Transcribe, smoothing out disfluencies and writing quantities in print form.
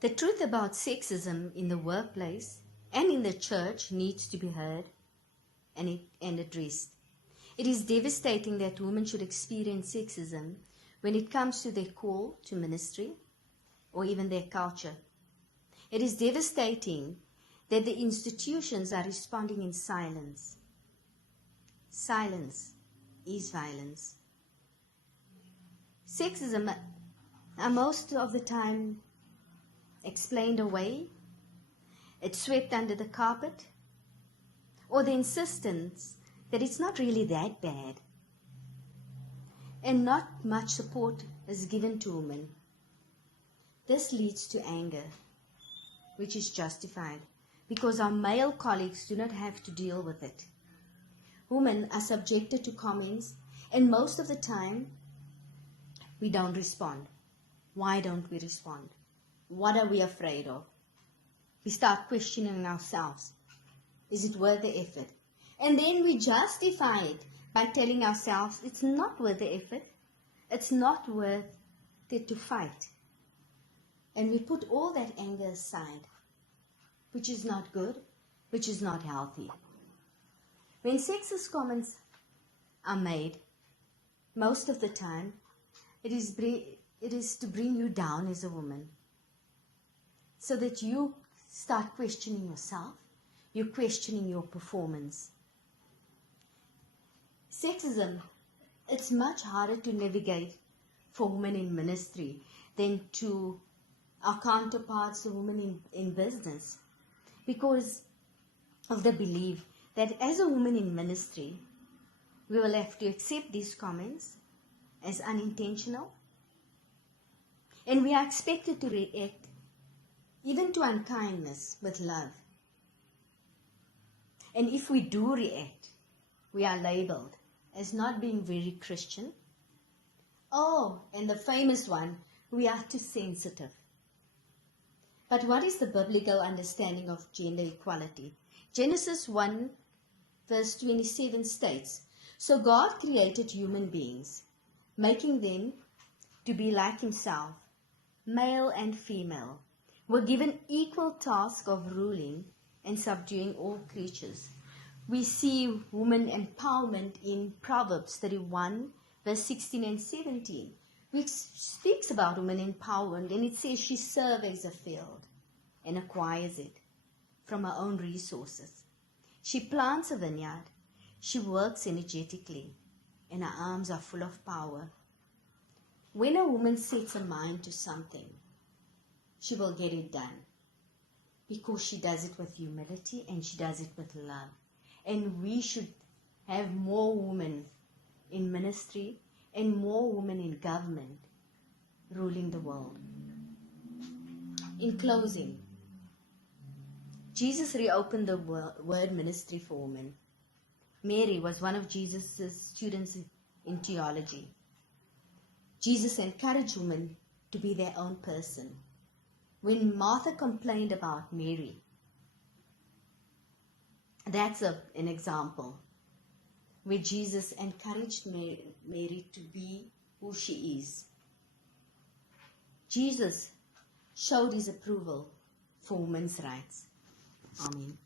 The truth about sexism in the workplace and in the church needs to be heard and addressed. It is devastating that women should experience sexism when it comes to their call to ministry or even their culture. It is devastating that the institutions are responding in silence. Silence is violence. Sexism are most of the time explained away, it's swept under the carpet, or the insistence that it's not really that bad, and not much support is given to women. This leads to anger, which is justified, because our male colleagues do not have to deal with it. Women are subjected to comments, and most of the time, we don't respond. Why don't we respond? What are we afraid of? We start questioning ourselves. Is it worth the effort? And then we justify it by telling ourselves it's not worth the effort. It's not worth it to fight. And we put all that anger aside, which is not good, which is not healthy. When sexist comments are made, most of the time, it is to bring you down as a woman, so that you start questioning yourself, you're questioning your performance. Sexism, it's much harder to navigate for women in ministry than to our counterparts, the women in business, because of the belief that as a woman in ministry, we will have to accept these comments as unintentional, and we are expected to react even to unkindness with love. And if we do react, we are labeled as not being very Christian. Oh, and the famous one, we are too sensitive. But what is the biblical understanding of gender equality? Genesis 1 verse 27 states, "So God created human beings, making them to be like himself, male and female, were given equal task of ruling and subduing all creatures." We see woman empowerment in Proverbs 31 verse 16 and 17, which speaks about woman empowerment, and it says she surveys a field and acquires it from her own resources. She plants a vineyard, she works energetically, and her arms are full of power. When a woman sets her mind to something, she will get it done, because she does it with humility and she does it with love. And we should have more women in ministry and more women in government ruling the world. In closing, Jesus reopened the word ministry for women. Mary was one of Jesus' students in theology. Jesus encouraged women to be their own person. When Martha complained about Mary, that's an example where Jesus encouraged Mary to be who she is. Jesus showed his approval for women's rights. Amen.